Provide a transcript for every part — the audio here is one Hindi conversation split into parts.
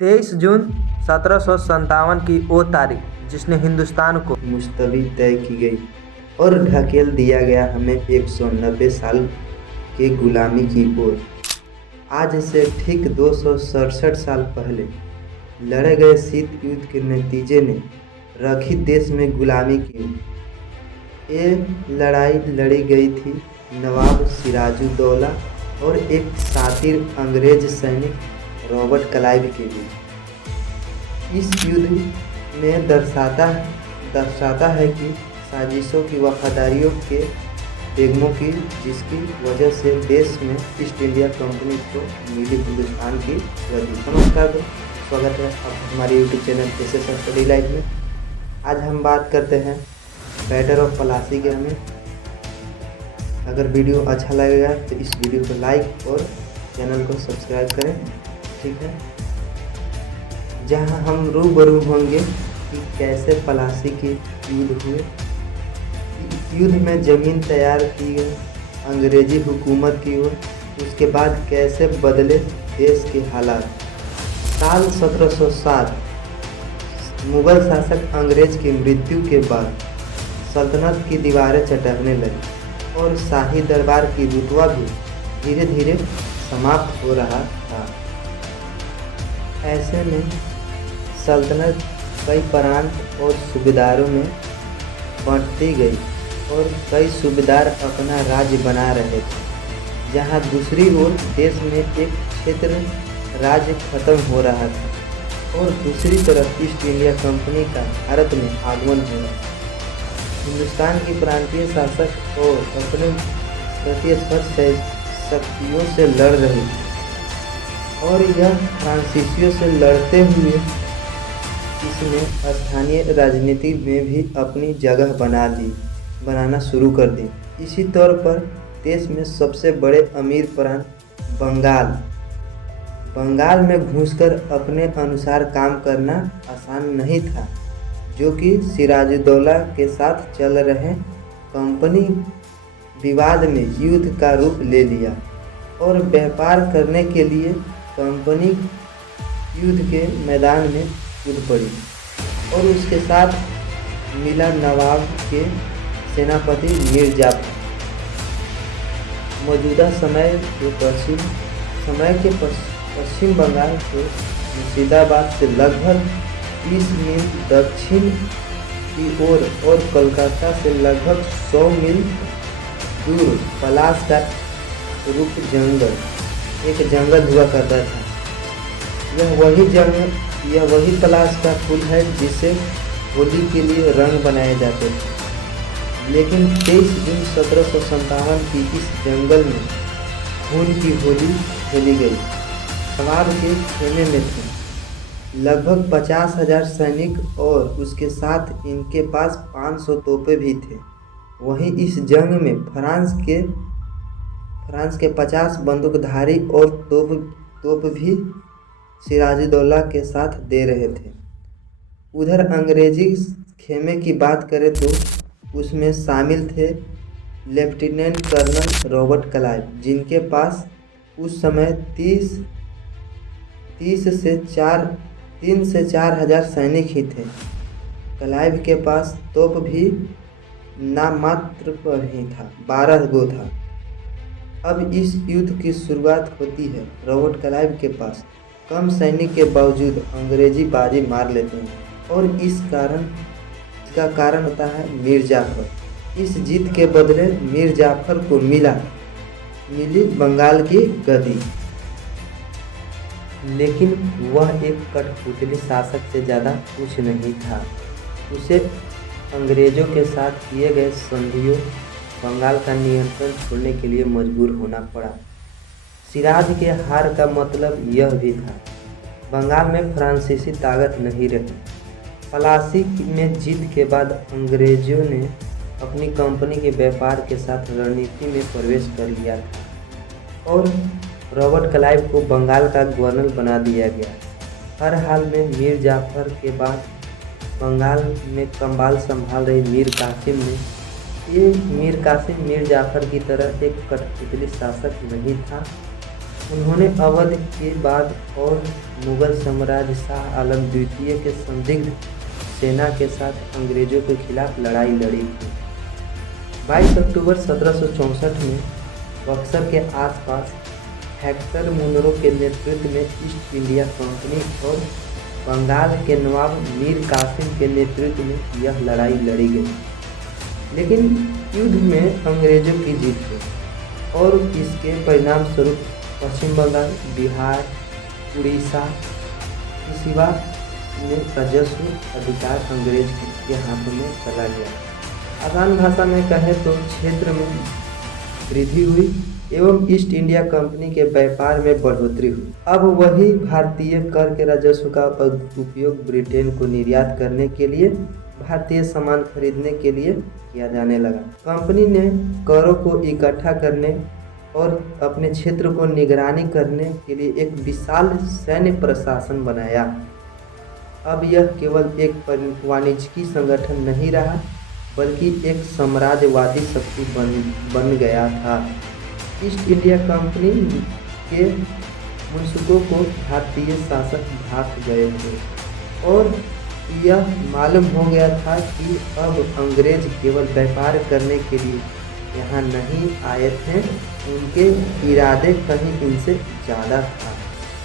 23 जून 1757 की वो तारीख जिसने हिंदुस्तान को मुस्तवी तय की गई और ढकेल दिया गया हमें 190 साल के गुलामी की ओर। आज से ठीक 267 साल पहले लड़े गए शीत युद्ध के नतीजे ने रखी देश में गुलामी की। ये लड़ाई लड़ी गई थी नवाब सिराजुद्दौला और एक शातिर अंग्रेज सैनिक रॉबर्ट क्लाइव के बीच। इस युद्ध में दर्शाता है कि साजिशों की वफादारियों के बेगमों की, जिसकी वजह से देश में ईस्ट इंडिया कंपनी को मिली हिंदुस्तान की गति। नमस्कार दोस्तों, स्वागत है आप हमारे YouTube channel SS study life में। आज हम बात करते हैं बैटल ऑफ प्लासी के में। अगर वीडियो अच्छा लगेगा तो इस वीडियो को लाइक और चैनल को सब्सक्राइब करें, ठीक है। जहां हम रूबरू होंगे कि कैसे प्लासी के युद्ध हुए। युद्ध में ज़मीन तैयार की गई अंग्रेजी हुकूमत की ओर। उसके बाद कैसे बदले देश के हालात। साल 1707 मुगल शासक अंग्रेज की मृत्यु के बाद सल्तनत की दीवारें चटकने लगी और शाही दरबार की रुतबा भी धीरे धीरे समाप्त हो रहा था। ऐसे में सल्तनत कई प्रांत और सूबेदारों में बंटती गई और कई सूबेदार अपना राज्य बना रहे थे, जहां दूसरी ओर देश में एक क्षेत्र राज्य खत्म हो रहा था और दूसरी तरफ ईस्ट इंडिया कंपनी का भारत में आगमन हो रहा था। हिंदुस्तान की प्रांतीय शासक और अपने प्रतिस्पर्धी शक्तियों से लड़ रही थी और यह फ्रांसीसियों से लड़ते हुए इसने स्थानीय राजनीति में भी अपनी जगह बनाना शुरू कर दी। इसी तौर पर देश में सबसे बड़े अमीर प्रांत बंगाल में घुसकर अपने अनुसार काम करना आसान नहीं था, जो कि सिराजुद्दौला के साथ चल रहे कंपनी विवाद में युद्ध का रूप ले लिया और व्यापार करने के लिए कंपनी युद्ध के मैदान में कूद पड़ी और उसके साथ मिला नवाब के सेनापति मीर जाफर। मौजूदा समय के पश्चिम बंगाल के मुर्शिदाबाद से लगभग 30 मील दक्षिण की ओर और कोलकाता से लगभग 100 मील दूर पलास का एक जंगल हुआ करता था। यह वही पलास का फूल है जिसे होली के लिए रंग बनाए जाते थे। लेकिन 23 जून 1757 की इस जंगल में खून की होली खेली गई। नवाब के खेमे में थे लगभग 50,000 सैनिक और उसके साथ इनके पास 500 तोपें भी थे। वहीं इस जंग में फ्रांस के 50 बंदूकधारी और तोप भी सिराजुद्दौला के साथ दे रहे थे। उधर अंग्रेजी खेमे की बात करें तो उसमें शामिल थे लेफ्टिनेंट कर्नल रॉबर्ट क्लाइव, जिनके पास उस समय 3 से 4 हजार सैनिक ही थे। क्लाइव के पास तोप भी नामात्र पर ही था, 12 गो था। अब इस युद्ध की शुरुआत होती है। रॉबर्ट क्लाइव के पास कम सैनिक के बावजूद अंग्रेजी बाजी मार लेते हैं और इसका कारण होता है मीर जाफर। इस जीत के बदले मीर जाफर को मिली बंगाल की गद्दी। लेकिन वह एक कठपुतली शासक से ज़्यादा कुछ नहीं था। उसे अंग्रेज़ों के साथ किए गए संधियों बंगाल का नियंत्रण छोड़ने के लिए मजबूर होना पड़ा। सिराज के हार का मतलब यह भी था, बंगाल में फ्रांसीसी ताकत नहीं रही। प्लासी में जीत के बाद अंग्रेज़ों ने अपनी कंपनी के व्यापार के साथ रणनीति में प्रवेश कर लिया था और रॉबर्ट क्लाइव को बंगाल का गवर्नर बना दिया गया। हर हाल में मीर जाफर के बाद बंगाल में कंबाल संभाल रही मीर कासिम मीर जाफर की तरह एक कठपुतली शासक नहीं था। उन्होंने अवध के बाद और मुगल साम्राज्य शाह आलम द्वितीय के संदिग्ध सेना के साथ अंग्रेजों के खिलाफ लड़ाई लड़ी थी। 22 अक्टूबर 1764 में बक्सर के आसपास हेक्टर मुनरो के नेतृत्व में ईस्ट इंडिया कंपनी और बंगाल के नवाब मीर कासिम के नेतृत्व में यह लड़ाई लड़ी गई, लेकिन युद्ध में अंग्रेजों की जीत हुई और इसके परिणाम स्वरूप पश्चिम बंगाल, बिहार, उड़ीसा के सिवा में राजस्व अधिकार अंग्रेज के हाथों में चला गया। आसान भाषा में कहें तो क्षेत्र में वृद्धि हुई एवं ईस्ट इंडिया कंपनी के व्यापार में बढ़ोतरी हुई। अब वही भारतीय कर के राजस्व का उपयोग ब्रिटेन को निर्यात करने के लिए, भारतीय सामान खरीदने के लिए किया जाने लगा। कंपनी ने करों को इकट्ठा करने और अपने क्षेत्र को निगरानी करने के लिए एक विशाल सैन्य प्रशासन बनाया। अब यह केवल एक वाणिज्यिक संगठन नहीं रहा, बल्कि एक साम्राज्यवादी शक्ति बन गया था। ईस्ट इंडिया कंपनी के मुंसकों को भारतीय शासक भाग गए थे और यह मालूम हो गया था कि अब अंग्रेज केवल व्यापार करने के लिए यहाँ नहीं आए थे, उनके इरादे कहीं इनसे ज़्यादा था।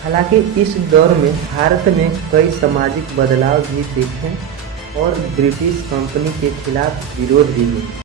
हालांकि इस दौर में भारत में कई सामाजिक बदलाव भी दिखे और ब्रिटिश कंपनी के खिलाफ विरोध भी हुआ।